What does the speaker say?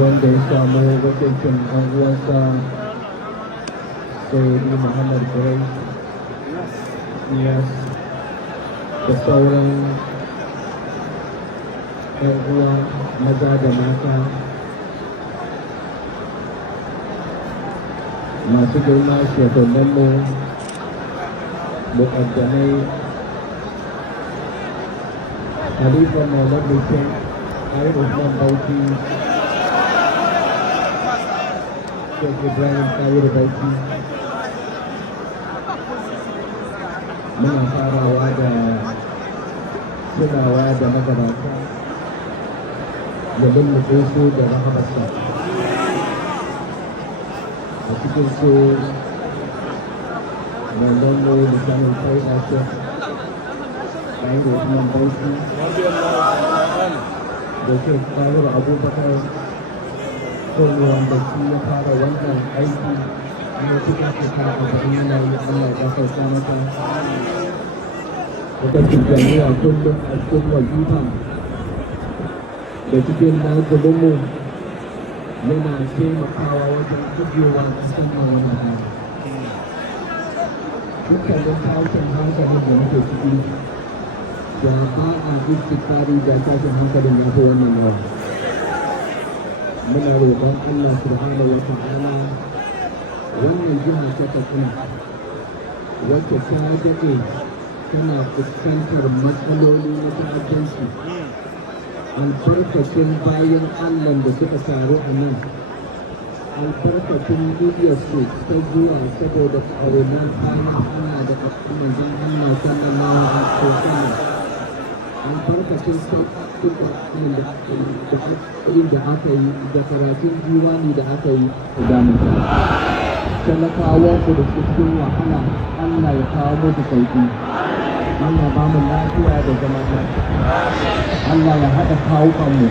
wanda ya samu wakilcin ɗan uwansa Sayyidi Muhammad Kurai Niyas da sauran ‘yan uwa maza da mata masu girma shekannanmu muƙaddamai Halifa Maulad Hussein Ayi Usman Bauchi Sheikh Ibrahim Tahir Bauchi muna farawa da tunawa da magabata da lulluɓe su da rahamarsa a cikin su Maulana Lisanin Fai'a Sheikh Tahir Usman Bauchi da Sheikh Tahir Abubakar wanda shi ya fara wannan aiki na cikin shekara arba'in yana yi Allah ya gafarta mata da jami'a kullum a cikin wajifa da cikin nazarinmu yana taimakawa wajen gujewa kasan nan wani hali dukkanin tashin hankalin da muke ciki da ba a istikari da tashin hankalin ya fi wannan yawa muna roƙon Allah subhanahu wa ta'ala wannan jiha ta Katsina wacce ta daɗe tana fuskantar matsaloli na ta'addanci albarkacin bayan Allah da suka taru a nan albarkacin duniyarsu ta zuwa saboda ƙaunar bayan Allah da ƙasar manzon Allah sallallahu alaihi wasallam albarkacin sauƙin da aka yi da karatun diwani da aka yi da damuka talakawanku da cikin wahala Allah ya kawo musu sauƙi Allah ba mu lafiya da zama lafiya Allah ya haɗa kawukanmu